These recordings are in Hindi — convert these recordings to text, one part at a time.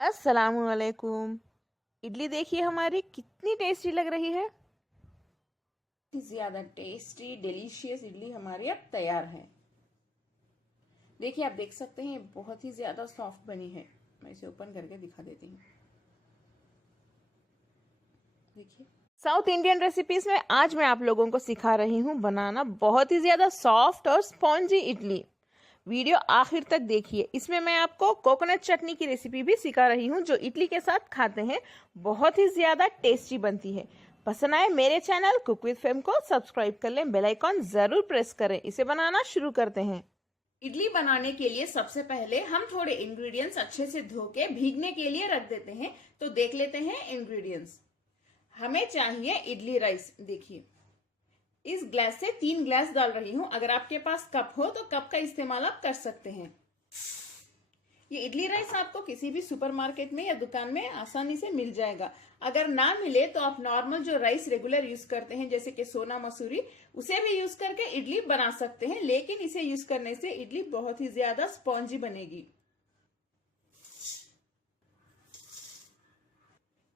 अस्सलामुअलैकुम। इडली देखिए हमारी कितनी टेस्टी लग रही है। ज्यादा टेस्टी डिलीशियस इडली हमारी अब तैयार है। देखिए, आप देख सकते हैं बहुत ही ज्यादा सॉफ्ट बनी है। मैं इसे ओपन करके दिखा देती हूँ। देखिए, साउथ इंडियन रेसिपीज में आज मैं आप लोगों को सिखा रही हूँ बनाना बहुत ही ज्यादा सॉफ्ट और स्पॉन्जी इडली। वीडियो आखिर तक देखिए। इसमें मैं आपको कोकोनट चटनी की रेसिपी भी सिखा रही हूँ जो इडली के साथ खाते हैं, बहुत ही ज्यादा टेस्टी बनती है। पसंद आए मेरे चैनल कुक विद फेम को सब्सक्राइब कर लें, बेल आइकॉन जरूर प्रेस करें। इसे बनाना शुरू करते हैं। इडली बनाने के लिए सबसे पहले हम थोड़े इंग्रेडिएंट्स अच्छे से धो के भीगने के लिए रख देते हैं। तो देख लेते हैं इंग्रेडिएंट्स। हमें चाहिए इडली राइस। देखिए, इस ग्लास से 3 ग्लास डाल रही हूं। अगर आपके पास कप हो तो कप का इस्तेमाल आप कर सकते हैं। ये इडली राइस आपको किसी भी सुपरमार्केट में या दुकान में आसानी से मिल जाएगा। अगर ना मिले तो आप नॉर्मल जो राइस रेगुलर यूज करते हैं जैसे कि सोना मसूरी, उसे भी यूज करके इडली बना सकते हैं, लेकिन इसे यूज करने से इडली बहुत ही ज्यादा स्पॉन्जी बनेगी।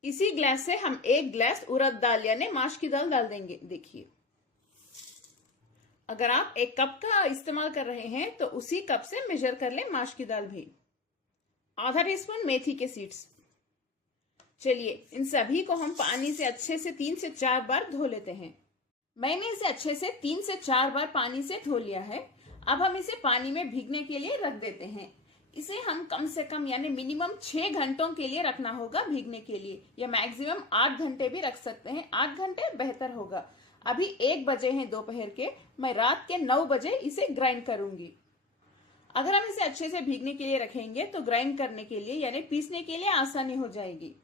इसी ग्लास से हम 1 ग्लास उड़द दाल यानी माश की दाल डाल देंगे। देखिए, अगर आप 1 कप का इस्तेमाल कर रहे हैं तो उसी कप से मेजर कर लें माश की दाल भी। आधा टीस्पून मेथी के सीड्स। चलिए, इन सभी को हम पानी से अच्छे से 3 से 4 बार धो लेते हैं। मैंने इसे अच्छे से 3 से 4 बार पानी से धो लिया है। अब हम इसे पानी में भीगने के लिए रख देते हैं। इसे हम कम से कम यानी मिनिमम 6 घंटों के लिए रखना होगा भीगने के लिए, या मैक्सिमम 8 घंटे भी रख सकते हैं। 8 घंटे बेहतर होगा। अभी 1 बजे हैं दोपहर के। मैं रात के 9 बजे इसे ग्राइंड करूंगी। अगर हम इसे अच्छे से भीगने के लिए रखेंगे तो ग्राइंड करने के लिए यानी पीसने के लिए आसानी हो जाएगी।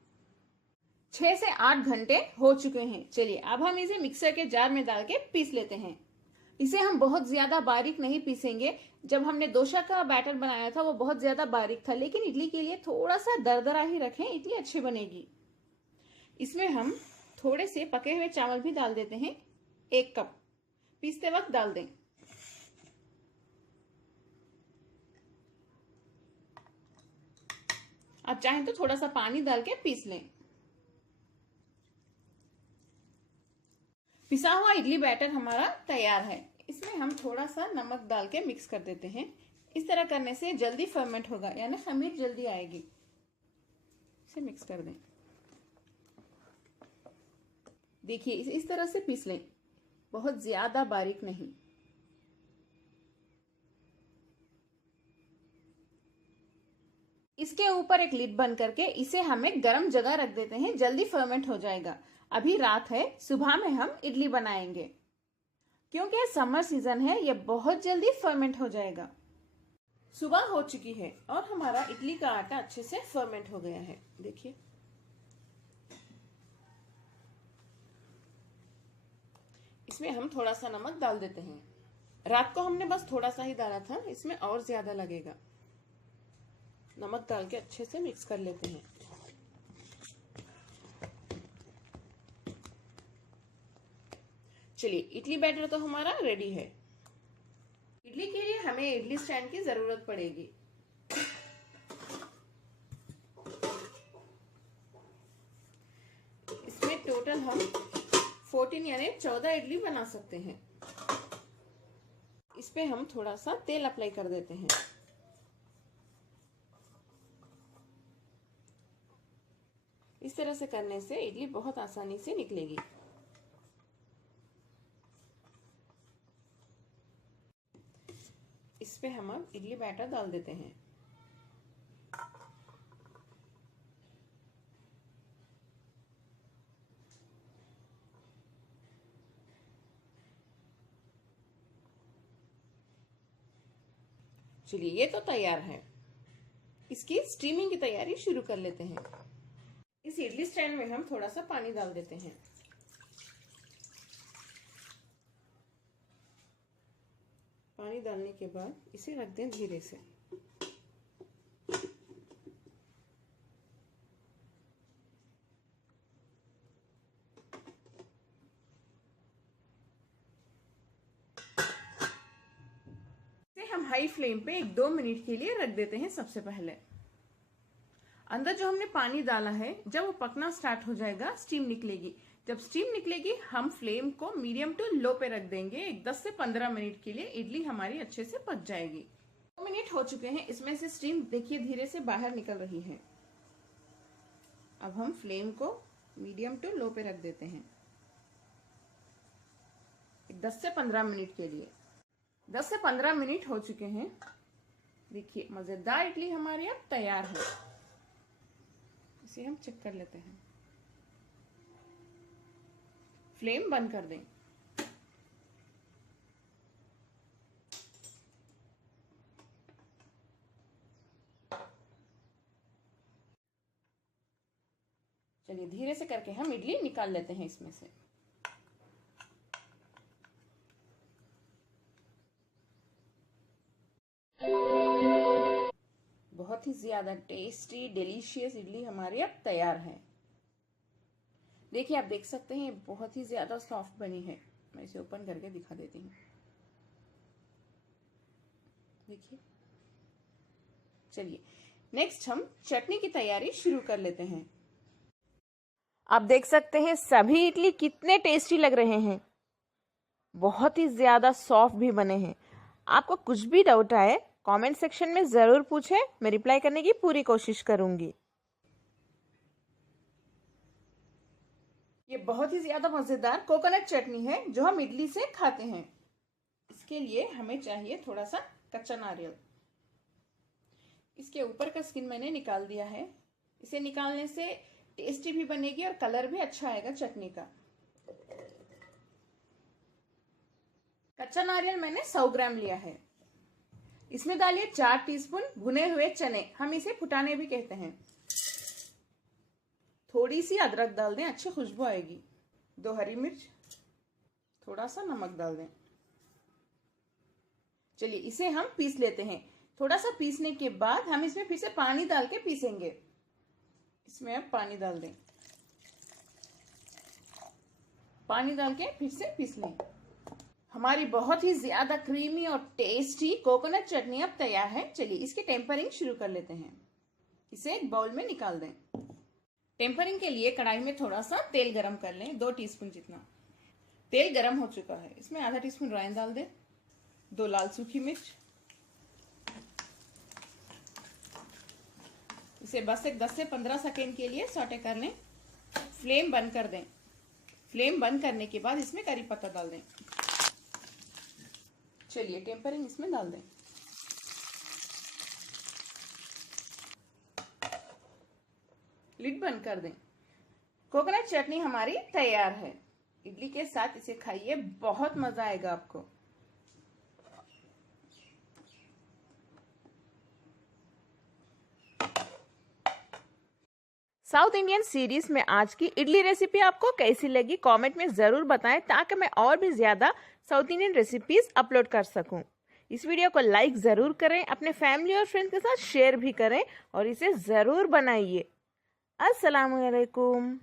6 से 8 घंटे हो चुके हैं। चलिए, अब हम इसे मिक्सर के जार में डाल के पीस लेते हैं। इसे हम बहुत ज्यादा बारीक नहीं पीसेंगे। जब हमने डोसा का बैटर बनाया था वो बहुत ज्यादा बारीक था, लेकिन इडली के लिए थोड़ा सा दरदरा ही रखें, इडली अच्छी बनेगी। इसमें हम थोड़े से पके हुए चावल भी डाल देते हैं। 1 कप पीसते वक्त डाल दें। आप चाहें तो थोड़ा सा पानी डाल के पीस लें। पिसा हुआ इडली बैटर हमारा तैयार है। इसमें हम थोड़ा सा नमक डाल के मिक्स कर देते हैं। इस तरह करने से जल्दी फर्मेंट होगा यानी खमीर जल्दी आएगी। इसे मिक्स कर दें। देखिए, इसे इस तरह से पीस लें, बहुत ज्यादा बारीक नहीं। इसके ऊपर एक लिड बंद करके इसे हमें गर्म जगह रख देते हैं, जल्दी फर्मेंट हो जाएगा। अभी रात है, सुबह में हम इडली बनाएंगे। क्योंकि समर सीजन है, यह बहुत जल्दी फर्मेंट हो जाएगा। सुबह हो चुकी है और हमारा इडली का आटा अच्छे से फर्मेंट हो गया है। देखिए, इसमें हम थोड़ा सा नमक डाल देते हैं। रात को हमने बस थोड़ा सा ही डाला था, इसमें और ज्यादा लगेगा। नमक डाल के अच्छे से मिक्स कर लेते हैं। चलिए, इडली बैटर तो हमारा रेडी है। इडली के लिए हमें इडली स्टैंड की जरूरत पड़ेगी। इसमें टोटल हम 14 यानी 14 इडली बना सकते हैं। इस पे हम थोड़ा सा तेल अप्लाई कर देते हैं। इस तरह से करने से इडली बहुत आसानी से निकलेगी। इस पे हम अब इडली बैटर डाल देते हैं। चलिए, ये तो तैयार है। इसकी स्टीमिंग की तैयारी शुरू कर लेते हैं। इस इडली स्टैंड में हम थोड़ा सा पानी डाल देते हैं। पानी डालने के बाद इसे रख दें धीरे से। इसे हम हाई फ्लेम पे 1-2 मिनट के लिए रख देते हैं सबसे पहले। अंदर जो हमने पानी डाला है, जब वो पकना स्टार्ट हो जाएगा स्टीम निकलेगी। जब स्टीम निकलेगी हम फ्लेम को मीडियम टू लो पे रख देंगे। 10 से 15 मिनट के लिए इडली हमारी अच्छे से पक जाएगी। 2 मिनट हो चुके हैं, इसमें से स्टीम देखिए धीरे से बाहर निकल रही है। अब हम फ्लेम को मीडियम टू लो पे रख देते हैं 10 से 15 मिनट के लिए। 10 से 15 मिनट हो चुके हैं। देखिए मजेदार इडली हमारी अब तैयार है। इसे हम चेक कर लेते हैं। फ्लेम बंद कर दें। चलिए धीरे से करके हम इडली निकाल लेते हैं इसमें से। बहुत ही ज्यादा टेस्टी डिलीशियस इडली हमारी अब तैयार है। देखिए आप देख सकते हैं बहुत ही ज्यादा सॉफ्ट बनी है। मैं इसे ओपन करके दिखा देती हूँ। देखिए, चलिए नेक्स्ट हम चटनी की तैयारी शुरू कर लेते हैं। आप देख सकते हैं सभी इडली कितने टेस्टी लग रहे हैं, बहुत ही ज्यादा सॉफ्ट भी बने हैं। आपको कुछ भी डाउट आए कमेंट सेक्शन में जरूर पूछें, मैं रिप्लाई करने की पूरी कोशिश करूंगी। ये बहुत ही ज्यादा मजेदार कोकोनट चटनी है जो हम इडली से खाते हैं। इसके लिए हमें चाहिए थोड़ा सा कच्चा नारियल। इसके ऊपर का स्किन मैंने निकाल दिया है। इसे निकालने से टेस्टी भी बनेगी और कलर भी अच्छा आएगा चटनी का। कच्चा नारियल मैंने 100 ग्राम लिया है। इसमें डालिए 4 टीस्पून भुने हुए चने, हम इसे फुटाने भी कहते हैं। थोड़ी सी अदरक डाल दें, अच्छी खुशबू आएगी। 2 हरी मिर्च, थोड़ा सा नमक डाल दें। चलिए इसे हम पीस लेते हैं। थोड़ा सा पीसने के बाद हम इसमें फिर से पानी डाल के पीसेंगे। इसमें अब पानी डाल दें। पानी डाल के फिर से पीस लें। हमारी बहुत ही ज्यादा क्रीमी और टेस्टी कोकोनट चटनी अब तैयार है। चलिए इसकी टेम्परिंग शुरू कर लेते हैं। इसे एक बाउल में निकाल दें। टेम्परिंग के लिए कढ़ाई में थोड़ा सा तेल गरम कर लें, 2 टीस्पून जितना। तेल गरम हो चुका है, इसमें आधा टीस्पून राई डाल दें, 2 लाल सूखी मिर्च। इसे बस एक 10 से 15 सेकेंड के लिए सौटे कर लें। फ्लेम बंद कर दें। फ्लेम बंद करने के बाद इसमें करी पत्ता डाल दें। चलिए टेम्परिंग इसमें डाल दें। लिड बंद कर दें। कोकोनट चटनी हमारी तैयार है। इडली के साथ इसे खाइए, बहुत मजा आएगा आपको। साउथ इंडियन सीरीज में आज की इडली रेसिपी आपको कैसी लगी कमेंट में जरूर बताएं, ताकि मैं और भी ज्यादा साउथ इंडियन रेसिपीज अपलोड कर सकूं। इस वीडियो को लाइक जरूर करें, अपने फैमिली और फ्रेंड्स के साथ शेयर भी करें और इसे जरूर बनाइए। अस्सलामुअलैकुम।